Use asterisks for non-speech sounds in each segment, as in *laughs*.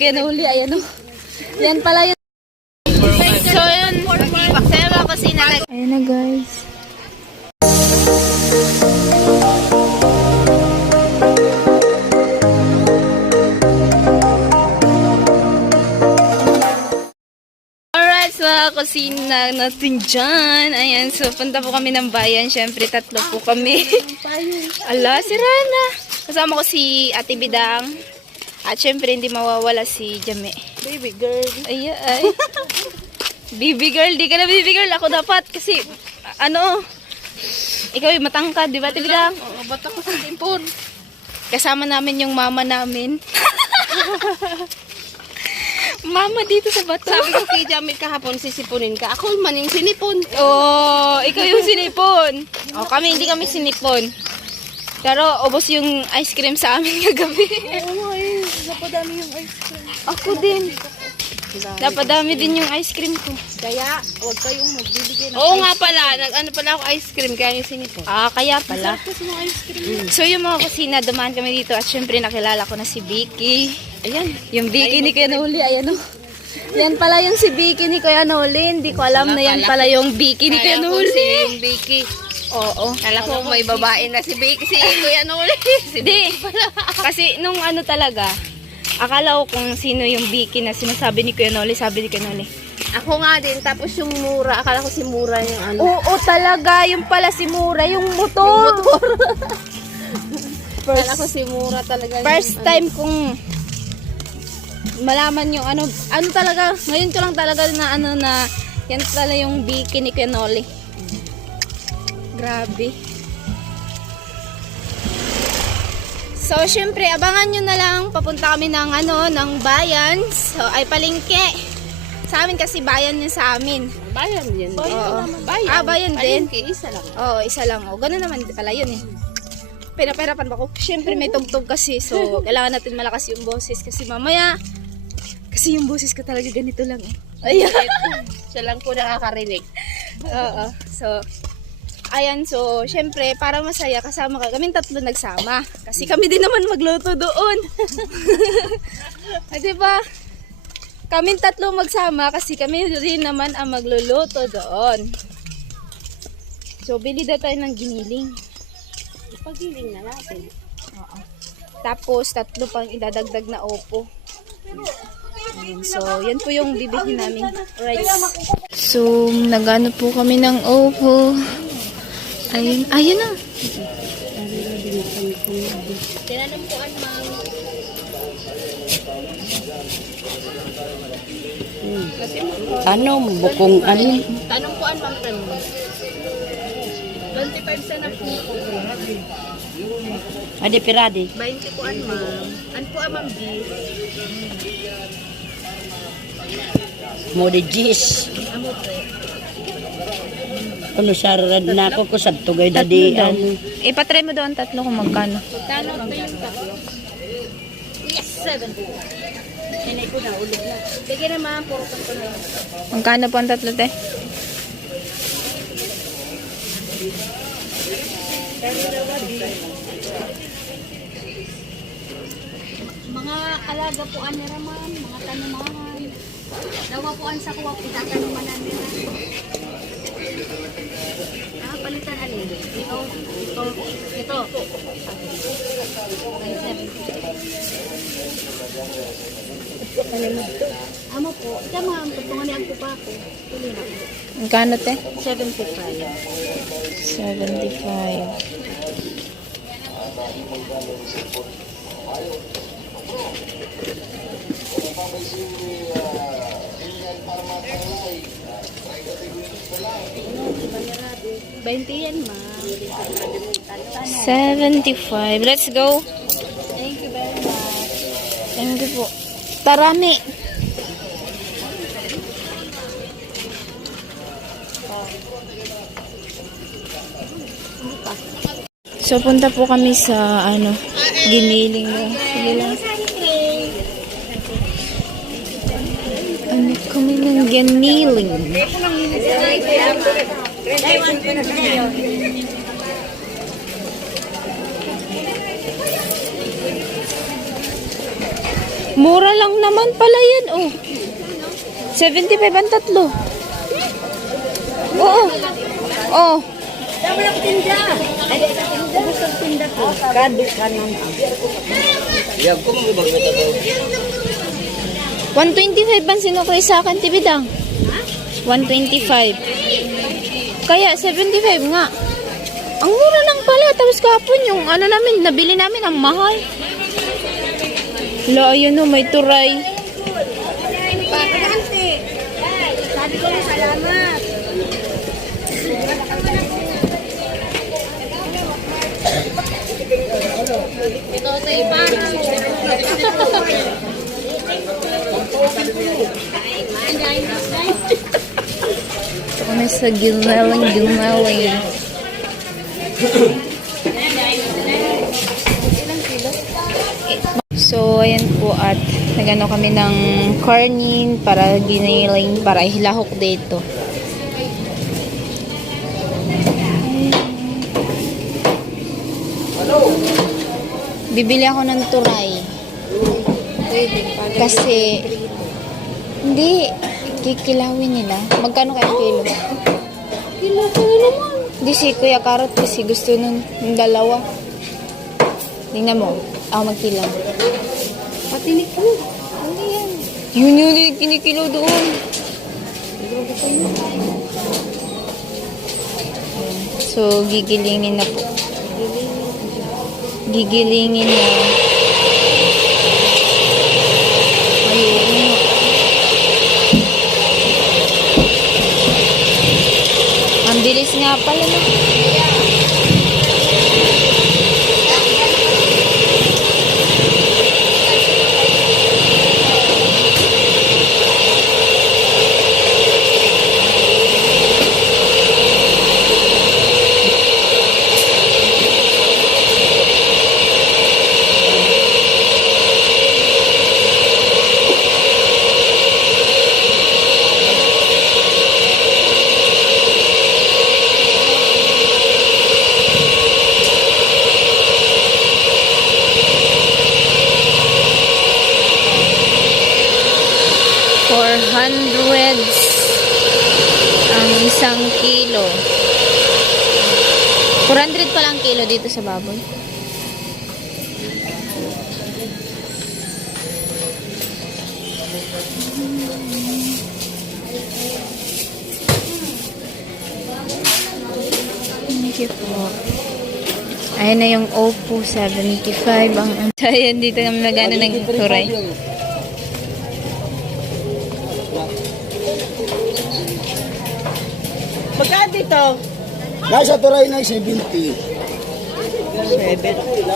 Kaya nahuli, ayan o. Yan pala yun. So yun, sa'yo mga kusina. Ayan na guys. Mga kusina natin dyan. Ayan, so punta po kami ng bayan. Siyempre, tatlo po kami. Ala, si Rana. Kasama ko si Ate Bidang. At syempre, hindi mawawala si Jame. Baby girl. Ay, ay. *laughs* baby girl, di ka na baby girl. Ako dapat kasi, ano, ikaw yung matangkad, di ba, Ate Bidang? Oo, ba't ako sa timpon? Kasama namin yung mama namin. mama dito sa bato. Sabi ko kay Jamie kahapon, sisipunin ka. Ako man yung sinipon. Oh, ikaw yung sinipon. Oh, kami hindi kami sinipon. Pero ubos yung ice cream sa amin kagabi. Oo napadami yung ice cream. Ako din. Napadami din yung ice cream ko. Kaya, huwag kayong magbibigay ng Oo ice nga pala, nag-ano pala ako ice cream, kaya yung sinipon. Ah, kaya pala. Tapos yung ice cream. So yung mga kusina, dumaan kami dito at syempre nakilala ko na si Vicky. Ayan. Yung Vicky ni Kuya Noli, ayan o. Yan pala yung si Vicky ni Kuya Noli. Hindi ko alam na yan pala yung Vicky ni Kuya Kaya ko si Noli. yung Vicky. Oo. Kala ko may babae na si Vicky, si Kuya Noli. Si Hindi. Kasi nung ano talaga, akala ko kung sino yung Vicky na sinasabi ni Kuya Noli, sabi ni Kuya Noli. Ako nga din, tapos yung Mura, akala ko si Mura yung ano. Oo talaga, yung pala si Mura, yung motor. *laughs* Akala ko si Mura talaga yung First ano. time kong malaman yung ano, ano talaga, ngayon ko lang talaga na ano na, yan pala yung Vicky ni Kuya Noli. Grabe. So, syempre, abangan nyo na lang. Papunta kami ng, ano, ng bayan. So, ay palingke. Sa amin kasi bayan yun sa amin. Bayan yan. Oo. Bayan. Ah, bayan din. Palengke, isa lang. Oo, isa lang. O, ganun naman pala yun eh. Pinapahirapan ba ko? Siyempre may tugtog kasi. So, *laughs* kailangan natin malakas yung boses. Kasi mamaya, kasi yung boses ko talaga ganito lang eh. Ayan. *laughs* Siya lang po nakakarinig. Oo. So, ayan. So, syempre, para masaya, kasama ka. Kaming tatlo nagsama. Kasi kami din naman magluto doon. *laughs* ah, diba? Kaming tatlo magsama kasi kami rin naman ang magluluto doon. So, bili daw tayo ng giniling. Ipagiling na natin. Tapos, tatlo pang idadagdag na opo. Ayan, so, yan po yung bibihin namin rice. So, nagano po kami ng opo. Ayun, ayun na. Ang mga... Ano, bukong ano? Tanong po friend mo. 25 sana po. Adi piradi. 20 po ang ma'am. Ano po ang ma'am beef? Mo di jis. Amo po. Ano sarad na ako ko sa tugay dadi. Ano. Ipatry mo doon tatlo kung magkano. Magkano po yung tatlo? Yes, 7. Hinay ko na, ulit na. Bigyan na ma'am, puro kanto na. Magkano po ang tatlo, te? Mga alaga po an nila ma'am, mga tanumahan. Dawa po an sa kuwa, itatanumanan nila. Ah, palitan alin. Ito, ito, ito. Amo po, ika ma'am, tutungan niya ang kupa ko. Na. Magkano, te? 75. 75. 20 yan ma'am. 75. Let's go. Thank you very much. Thank you po. Tarami. So, punta po kami sa, ano, giniling mo. Sige lang. Ano kami ng giniling? Mura lang naman pala yan, oh. 75 ang tatlo. Oo. Oh. Dami na tinda. Gusto tinda ko. Kado ka nang. 125 ang sinukri sa akin, tibidang. 125. Kaya, 75 nga. Ang mura lang pala. Tapos kapon yung ano namin, nabili namin, ang mahal. Lo, ayun o, may turay. Sabi ko salamat. Ito sa iparang. Kami sa gilalang gilalang. So, ayan po at nagano kami ng cornin para giniling para ihilahok dito. Bibili ako ng turay. Kasi, hindi, kikilawin nila. Magkano kaya kilo? Kilo ko naman. Hindi si Kuya Karot kasi gusto nun yung dalawa. Tingnan mo. Ako magkilaw. Patinik ko. Ano yan? Yun yun yung kinikilo doon. So, gigilingin na po. Gigilingin na. Ayun. Ang bilis nga pala no. Four hundreds ang isang kilo. 400 pa lang kilo dito sa baboy. Thank you po. Ayan na yung Oppo 75 ang *laughs* Ayan dito kami nagano ng turay. Magkano dito? Nasa turay na 70.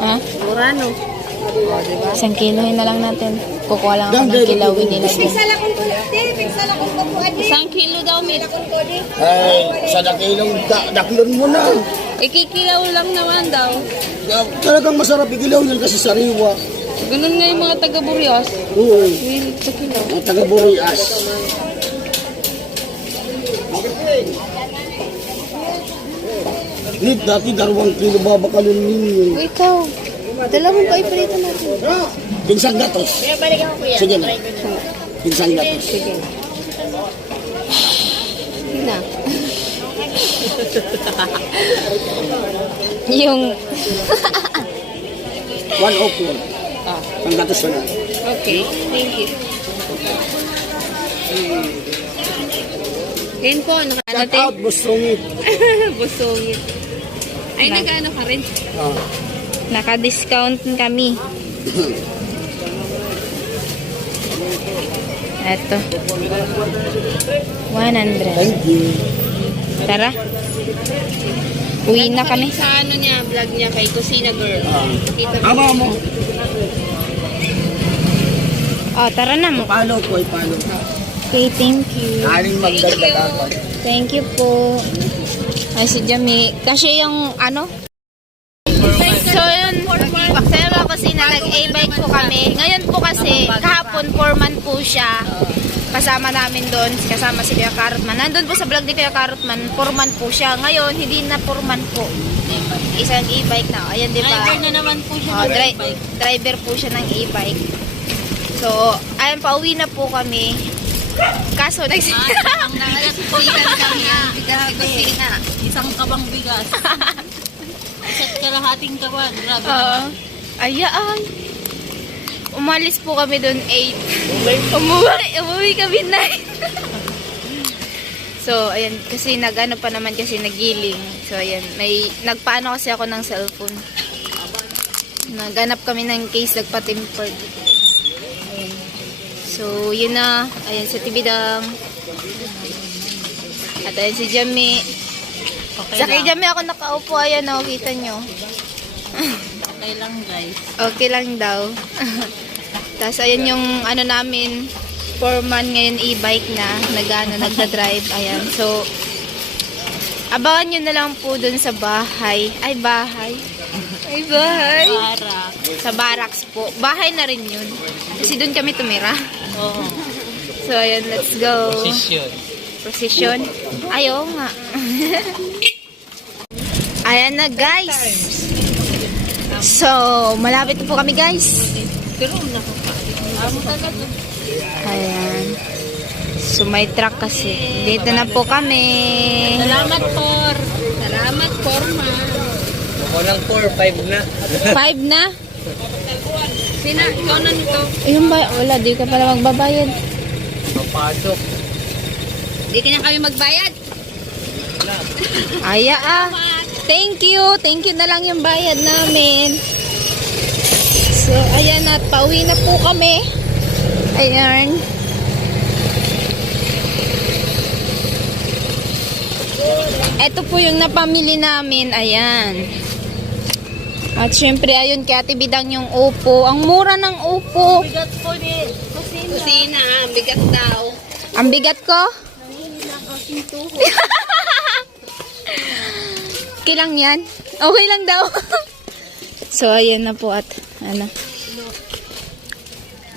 Ha? Murano. Isang kilohin na lang natin. Kukuha lang ako ng kilawin nila. Isang kilo daw, di. Ay, sa dakilong da, daklon mo na. Ikikilaw lang naman daw. Ah, Talagang masarap igilaw yan kasi sariwa. Ganun nga yung mga taga-Burias. Oo, Hilig sa kilaw. Nit, dati dalawang kilo babakalon ninyo. Ikaw, dalawang pa iprito natin. Pinsang gatos. Balik ako kuya. Sige na. Pinsang gatos. Sige. Yun na. *laughs* yung, *laughs* One of one. ah, Ang gatos na. okay. Thank you. Yan po, ano ka Shout out, Busungit. *laughs* Busungit. Ay, nag-ano ka rin? Ah. Naka-discount kami. Eto. 100. Thank you. Tara. Uwi na kami. Sa ano niya, vlog niya kay Kusina Girl. Ama mo. Oh, tara na mo. Palo ko, palo ka. Okay, thank you. Aling magdagdag ako. Thank you po. Ay, si Jami. Kasi yung ano? So, yun. Paksaya ko si na nag-a-bike po kami. Ngayon po kasi, kahapon, foreman po siya. Kasama namin doon. Kasama si Kuya Karotman. Nandun po sa vlog ni Kuya Karotman, foreman po siya. Ngayon, hindi na foreman po. Isang e-bike na. Ayan, di ba? Driver na naman po siya. Oh, dri- driver po siya ng e-bike. So, ayun, pauwi na po kami. Kaso, nags... *laughs* Ang nangalasikan kami ang bigas kusina. Isang kabang bigas. Isa't kalahating kawan. Grabe Oo. Ay, ay. Umalis po kami doon 8. Umuwi, umuwi kami 9. *laughs* so, ayan, kasi nagano pa naman kasi nagiling. So, ayan, may, nagpaano kasi ako ng cellphone. Naganap kami ng case, nagpa-tempered. So, yun na. Ayan, sa tibidang. At ayan si Jami. Okay Sa kay. Jami ako nakaupo. Ayan, oh, kita nyo. Okay lang guys. Okay lang daw. *laughs* Tapos ayan yung ano namin, foreman ngayon e-bike na, nagano, nagda-drive. Ayan. So, abangan nyo na lang po dun sa bahay. Ay, bahay. Ay, bahay. Para. Sa barracks po. Bahay na rin yun. Kasi dun kami tumira. So, ayan, let's go. Position. Procession. Ayaw nga. *laughs* ayan na, guys. So, malapit na po kami, guys. Ayan. So, may truck kasi. Dito na po kami. Salamat por. Salamat por ma. Walang 4, 5 na. Five na? Sina, ikaw na nito. Ayun ba? Wala, di ka pala magbabayad. Papasok. Hindi ka na kami magbayad. Aya ah. Thank you. Thank you na lang yung bayad namin. So, ayan at pauwi na po kami. Ayan. Ito po yung napamili namin. Ayan. At syempre, ayun, kaya tibidang yung upo. Ang mura ng upo. Bigat po ni kusina. Kusina, bigat daw. Ang bigat ko? okay lang yan. Okay lang daw. *laughs* so, ayan na po at ano.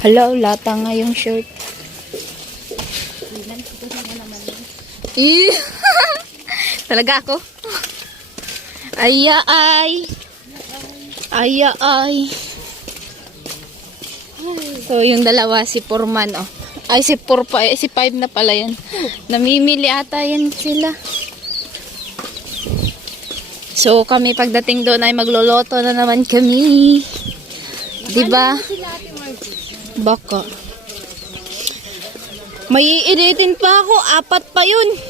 Hello, lata nga yung shirt. *laughs* Talaga ako. Aya ay. Aya ay. So, yung dalawa, si Purman, oh. Ay, si Pur eh, si Five na pala yan. Namimili ata yan sila. So, kami pagdating doon ay magloloto na naman kami. Di ba? Baka. May iiditin pa ako. Apat pa yun.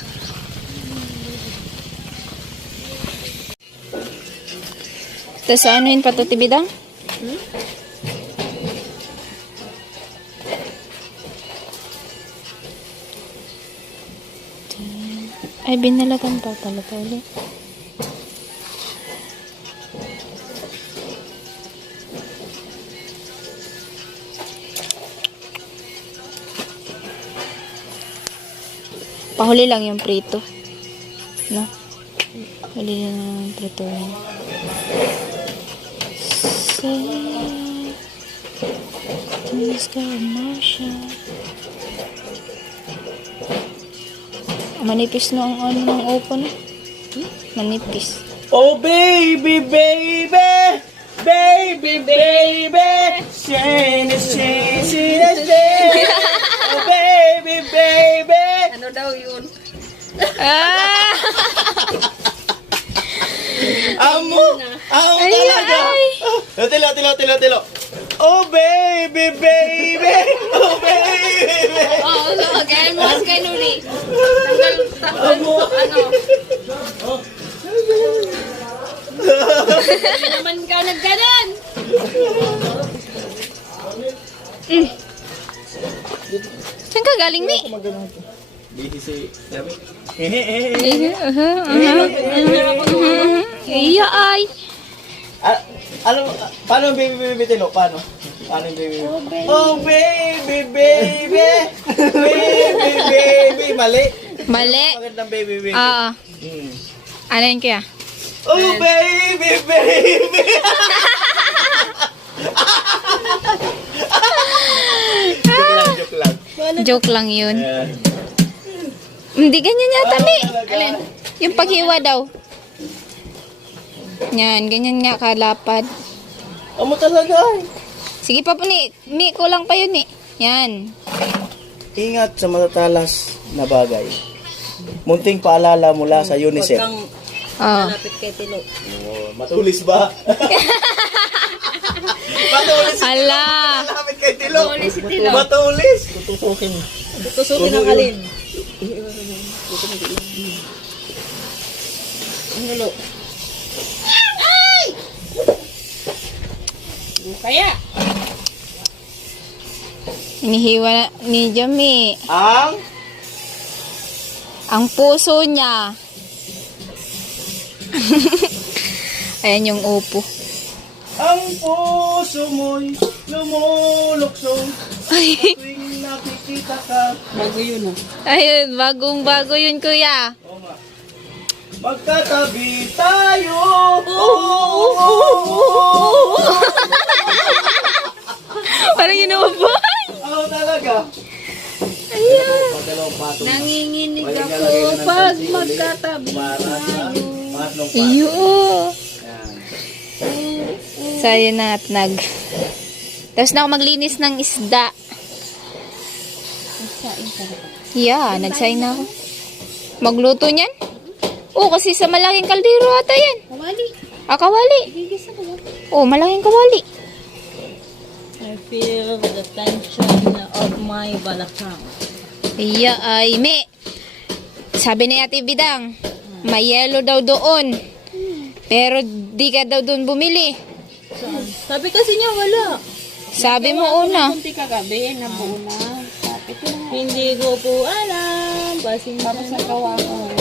Tapos ano yun patutibidang? Ay, binalatan pa pala pala. Pahuli lang yung prito. No? Huli lang yung prito yun. Say, things got motion. Manipis no ang ano ng open. Hmm? Manipis. Oh baby, baby, baby, baby, shine, shine, shine. Oh baby, baby. Ano daw yun? Ah! *laughs* Amo, amo Ay, talaga. ay. Oh, tilo, tilo, tilo, tilo. Oh baby, baby, oh baby. Oh, kaya mo mas kay Nuri. Tanggal, tanggal, ano. Hindi naman ka nagganon. Saan ka galing ni? Busy si Sabi. Iya ay. Ah, alam mo, ah, paano ang baby baby tilo? Paano? Paano yung baby baby? Oh baby baby, baby baby, mali. Mali. Magandang baby baby. Oo. Mm. Ano yun kaya? Oh, baby, baby! joke lang, joke lang. Joke lang yun. Ayan. Hindi ganyan yata, Mi. talaga? Alin? Yung paghiwa daw. Yan, ganyan nga kalapad. Amo talaga eh. Sige pa po ni, Mi, kulang pa yun eh. Yan. Ingat sa matatalas na bagay. Munting paalala mula sa UNICEF. Kang Oh. lapit kay Tilo. Oh, matulis ba? *laughs* matulis. Ala. Malapit kay Tilo. Matulis si Tilo. Matulis. Tututukin. Tutusukin ang alin. Ang hulo. Kaya. Inihiwa ni Jami. Ang Ang puso niya. *laughs* Ayan yung upo. ang puso mo'y lumuluksong Ay, tuwing nakikita ka. Bago yun ah. ayun, bagong bago yun, kuya. Oo. Magkatabi tayo. *laughs* Parang inuupo. Ano talaga? Ayan. Nanginginig ako pag magkatabi tayo. Iyo. Yan. Sayang na at nag. Tapos na ako maglinis ng isda. Yeah, nagsaing na ako. Magluto niyan? Oo, kasi sa malaking kaldero ata yan. Kawali. Ah, kawali. Gigis ako. Oo, malaking kawali. I feel the tension of my balakang. Iya ay, me. Sabi ni Ate Bidang, may yellow daw doon. Pero di ka daw doon bumili. Sabi kasi niya wala. Sabi mo una. Kunti kagabi, nabuo na. Hindi ko po alam. Basin Tapos nagawa ko.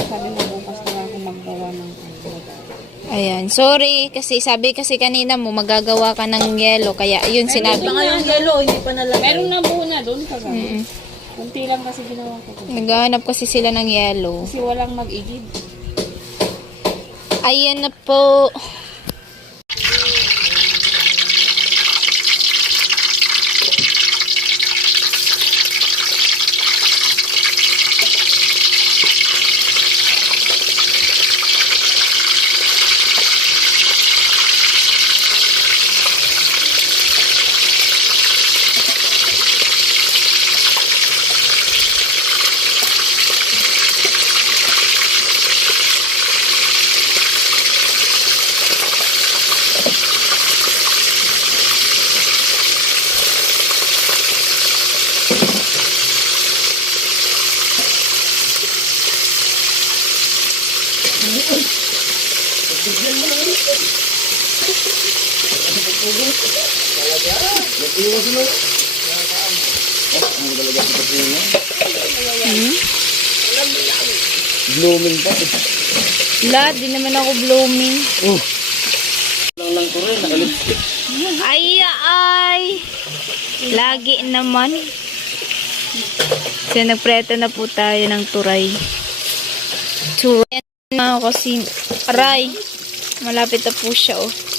Ayan, sorry. Kasi sabi kasi kanina mo, magagawa ka ng yellow. Kaya yun sinabi. Pa ngayon yellow, hindi pa nalagay. Meron na na doon kagabi. Mm-mm. Kunti lang kasi ginawa ko. Naghahanap kasi sila ng yellow. Kasi walang mag-igid. Ayan na po. Hmm? Blooming pa. La, di naman ako blooming. Lang lang ko rin, nakalipstick. Ay, ay. Lagi naman. So, nagpreto na po tayo ng turay. Turay na kasi, aray. Malapit na po siya, oh.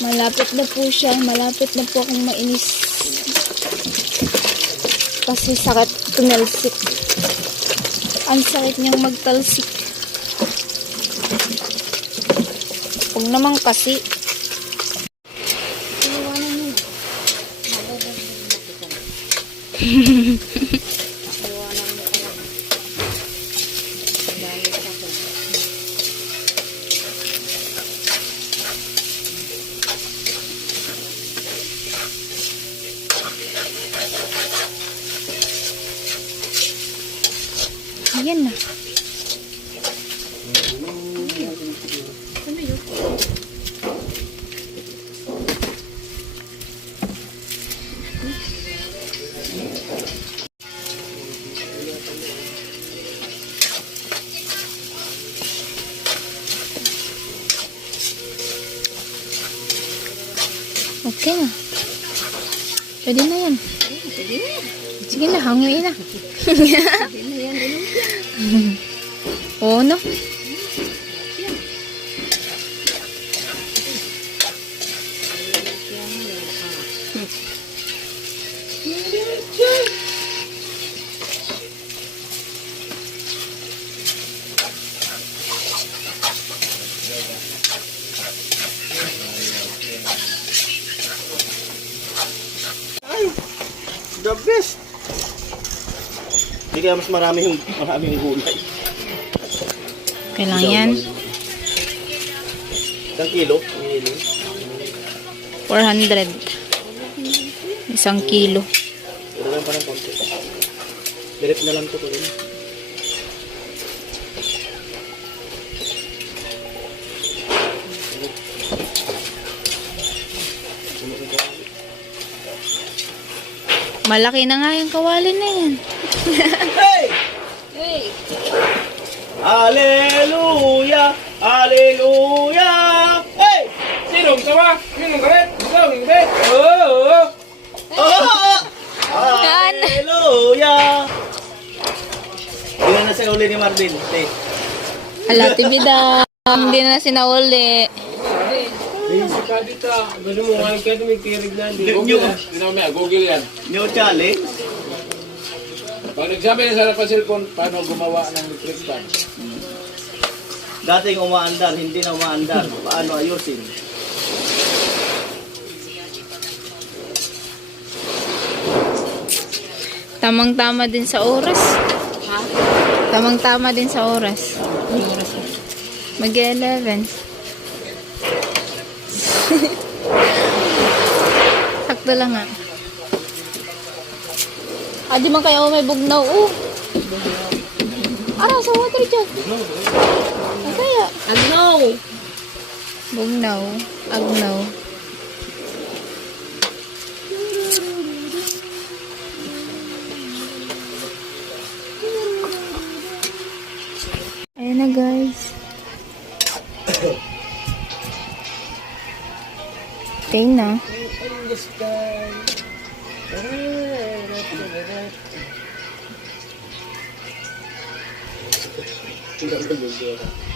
Malapit na po siya. Malapit na po akong mainis. Kasi sakit tumalsik. Ang sakit niyang magtalsik. Huwag naman kasi. Ayan *laughs* na. Hanguin na. *laughs* Oo, no? Kaya mas marami yung marami yung gulay. Kailangan yan. Isang kilo. Kilo. 400. Isang kilo. Pero lang pa ng konti. Direct na lang to tuloy. Malaki na nga yung kawali na yan. Hey! Hey! Hallelujah! Hallelujah! Hey! Sinong tawa? Sinong galit? Sinong galit? Oo! Oh! Hallelujah! Ilan na sa uli ni Marvin? Te. Hala, tibida. Hindi na sinauli. Basic ka dito. Gusto mo, ngayon kayo may tirig na. New, Google yan. Google yan. new challenge. Pag nagsabi na sa lapas cellphone, paano gumawa ng electric fan? Dating umaandar, hindi na umaandar. Paano ayusin? Tamang-tama din sa oras. Tamang-tama din sa oras. Mag-11. *laughs* Sakto lang. Ah, di man kayo may bugnaw. Oh. Ara, sa water dyan. Ano kaya? Agnaw! Bugnaw. Agnaw. Ayan na guys. Okay na. 是个特别多的。